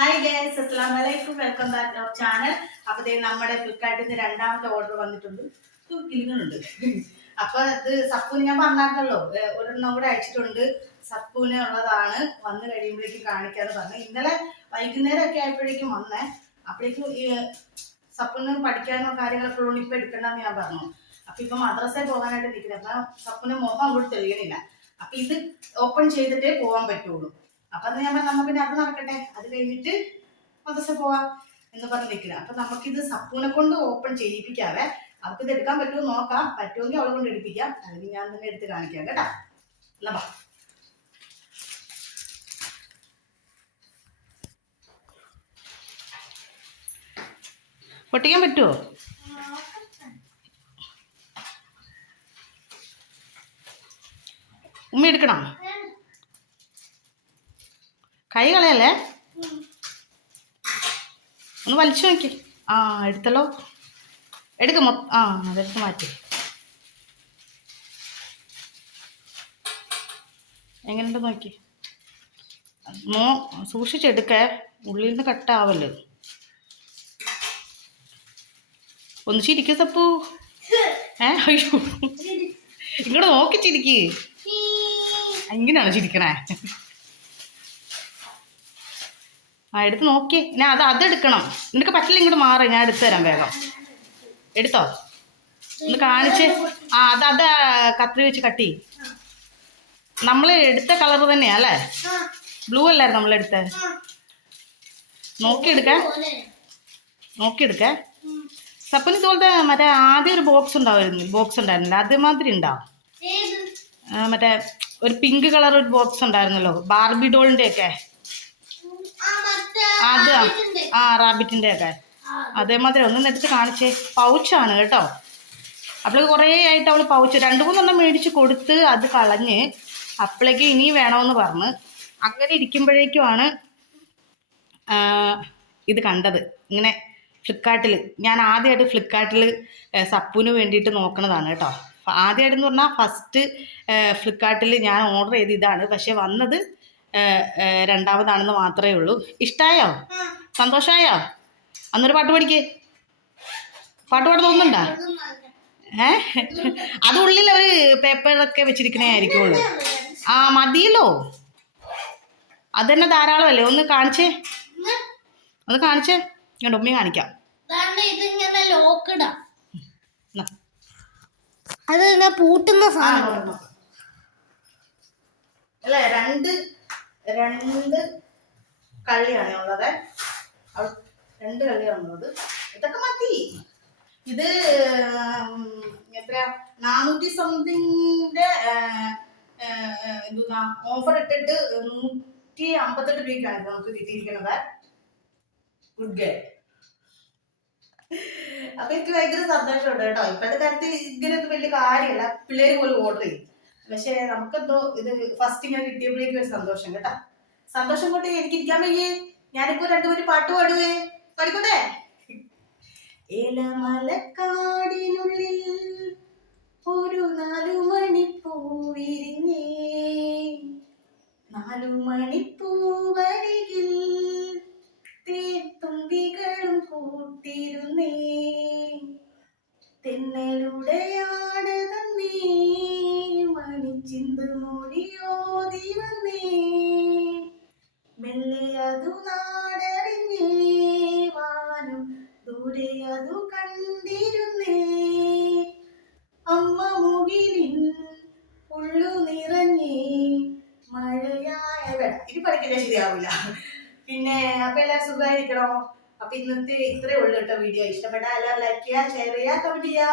Hi guys, അസ്സലാമു അലൈക്കും. Welcome back to our channel. അപ്പോൾ നമ്മുടെ ഫ്ലിപ്കാർട്ടിൽ നിന്ന് രണ്ടാമത്തെ ഓർഡർ വന്നിട്ടുണ്ട്. കിളികളുണ്ട്. അപ്പോൾ അത് സപ്പൂന് ഞാൻ പറഞ്ഞായിരുന്നല്ലോ, ഒരെണ്ണം കൂടെ അയച്ചിട്ടുണ്ട്. സപ്പൂന് ഉള്ളതാണ്. വന്ന് കഴിയുമ്പോഴേക്കും കാണിക്കാന്ന് പറഞ്ഞു. ഇന്നലെ വൈകുന്നേരം ഒക്കെ ആയപ്പോഴേക്കും വന്നേ. അപ്പോഴേക്കും ഈ സപ്പൂന് പഠിക്കാനോ കാര്യങ്ങളൊക്കെ ഉള്ളൂ, ഇപ്പം എടുക്കണ്ടെന്ന് ഞാൻ പറഞ്ഞു. അപ്പം ഇപ്പം മദ്രസയിൽ പോകാനായിട്ട് നിൽക്കുന്നത്. അപ്പം സപ്പൂന് മുഖം അങ്ങോട്ട് തെളിയണില്ല. അപ്പം ഇത് ഓപ്പൺ ചെയ്തിട്ടേ പോകാൻ പറ്റുള്ളൂ. അപ്പൊ അത് ഞാൻ നമ്മ പിന്നെ അത് നടക്കട്ടെ, അത് കഴിഞ്ഞിട്ട് മദ്രസ പോവാം എന്ന് പറഞ്ഞ് നിൽക്കുന്നത്. അപ്പൊ നമുക്കിത് സപ്പൂനെ കൊണ്ട് ഓപ്പൺ ചെയ്യിപ്പിക്കാവേ. അവർക്ക് ഇത് എടുക്കാൻ പറ്റുമോ നോക്കാം. പറ്റുമെങ്കിൽ അവളെ കൊണ്ട് എടുപ്പിക്കാം, അല്ലെങ്കിൽ ഞാൻ തന്നെ എടുത്ത് കാണിക്കാം കേട്ടാ. എന്നാ പൊട്ടിക്കാൻ പറ്റുമോ? ഉമ്മ എടുക്കണം. കൈ കളയല്ലേ, ഒന്ന് വലിച്ചു നോക്കി. ആ എടുത്തല്ലോ, എടുക്ക. അതെടുത്ത് മാറ്റി. എങ്ങനെയുണ്ട് നോക്കി. സൂക്ഷിച്ചെടുക്ക, ഉള്ളിൽ നിന്ന് കട്ടാവല്ലോ. ഒന്ന് ചിരിക്കും സപ്പു. അയ്യോ, ഇങ്ങോട്ട് നോക്കി ചിരിക്ക്. ഇങ്ങനെയാണ് ചിരിക്കണേ. എടുത്ത് നോക്കി. ഞാൻ അതെടുക്കണം. നിനക്ക് പറ്റില്ല, ഇങ്ങോട്ട് മാറി, ഞാൻ എടുത്തു തരാം. വേഗം എടുത്തോ, ഒന്ന് കാണിച്ച്. അത് കത്രി വെച്ച് കട്ടി. നമ്മൾ എടുത്ത കളർ തന്നെയാ അല്ലേ? ബ്ലൂ അല്ലായിരുന്നു നമ്മളെടുത്ത. നോക്കിയെടുക്ക. സപ്പന് ഇതുപോലത്തെ മറ്റേ ആദ്യം ഒരു ബോക്സ് ഉണ്ടായിരുന്നില്ല, അതേമാതിരി ഉണ്ടാവും. മറ്റേ ഒരു പിങ്ക് കളർ ഒരു ബോക്സ് ഉണ്ടായിരുന്നല്ലോ, ബാർബി ഡോളിന്റെ ഒക്കെ. അത് റാബിറ്റിന്റെ ഒക്കെ അതേമാതിരി. ഒന്നും എടുത്ത് കാണിച്ചേ. പൗച്ചാണ് കേട്ടോ. അപ്പോഴേക്ക് കുറേ ആയിട്ട് അവള് പൗച്ച് 2-3 മേടിച്ച് കൊടുത്ത് അത് കളഞ്ഞ്. അപ്പോഴേക്ക് ഇനി വേണമെന്ന് പറഞ്ഞ് അങ്ങനെ ഇരിക്കുമ്പോഴേക്കുമാണ് ഇത് കണ്ടത്. ഇങ്ങനെ ഫ്ലിപ്കാർട്ടിൽ, ഞാൻ ആദ്യമായിട്ട് ഫ്ലിപ്കാർട്ടിൽ സപ്പുവിന് വേണ്ടിയിട്ട് നോക്കണതാണ് കേട്ടോ. ആദ്യമായിട്ടെന്ന് പറഞ്ഞാൽ ഫസ്റ്റ് ഫ്ലിപ്കാർട്ടിൽ ഞാൻ ഓർഡർ ചെയ്ത് ഇതാണ്. പക്ഷെ വന്നത് രണ്ടാമതാണെന്ന് മാത്രമേ ഉള്ളൂ. ഇഷ്ടമായോ? സന്തോഷമായോ? അന്നൊരു പാട്ട് പഠിക്കേ. പാട്ട് പാട് തോന്നുന്നുണ്ടോ? അത് ഉള്ളിൽ ഒരു പേപ്പറൊക്കെ വെച്ചിരിക്കണേ ആയിരിക്കുള്ളൂ. മതിയല്ലോ, അത് തന്നെ ധാരാളമല്ലേ. ഒന്ന് കാണിച്ചേ. ഇങ്ങോട്ട് ഉമ്മി കാണിക്കാം. അത് പൂട്ടുന്ന സാധനം അല്ലേ? രണ്ട് കള്ളിയാണ് ഉള്ളത്. 2 കള്ളിയാണുള്ളത്. ഇതൊക്കെ മതി. ഇത് എത്ര 400 സംതിങ്ങിന്റെ ഓഫർ ഇട്ടിട്ട് 158 രൂപയ്ക്കാണ് നമുക്ക് കിട്ടിയിരിക്കുന്നത്. Good girl. അപ്പൊ എനിക്ക് ഭയങ്കര സന്തോഷമുണ്ട് കേട്ടോ. ഇപ്പോഴത്തെ കാലത്ത് ഇതിനൊക്കെ വലിയ കാര്യമല്ല, പിള്ളേര് പോലും ഓർഡർ ചെയ്യും. പക്ഷെ നമുക്കെന്തോ ഇത് ഫസ്റ്റ് ഇങ്ങനെ കിട്ടിയപ്പോഴേക്കും ഒരു സന്തോഷം കേട്ടോ. സന്തോഷം കൊണ്ട് എനിക്ക് ഇരിക്കാൻ വയ്യേ. ഞാനിപ്പോ 2 പാട്ട് പാടുവേ. പഠിക്കട്ടെ. ഏലമലക്കാടിനുള്ളിൽ ഒരു 4 മണിപ്പൂവിരിഞ്ഞേ, 4 മണിപ്പൂവരികിൽ തേത്തുമ്പികളും കൂട്ടിരുന്നേ, തെന്നലുടയാട് തന്നേ, മണിച്ചിന്ത് മൊഴിയോതി വന്നേ, മെല്ലെ അതു നാടറിഞ്ഞേ, വാനം ദൂരെ അതു കണ്ടിരുന്നേ, അമ്മ മുകിലിൻ ഉള്ളു നിറഞ്ഞേ, മഴയായ. ഇനി പഠിക്കില്ല, ശരിയാവില്ല. പിന്നെ അപ്പൊ എല്ലാവരും സുഖമായിരിക്കണോ? അപ്പൊ ഇന്നത്തെ ഇത്രയേ ഉള്ളൂ കേട്ടോ വീഡിയോ. ഇഷ്ടപ്പെട്ടാൽ ലൈക്ക് ചെയ്യുക, ഷെയർ ചെയ്യുക, കമന്റ് ചെയ്യുക.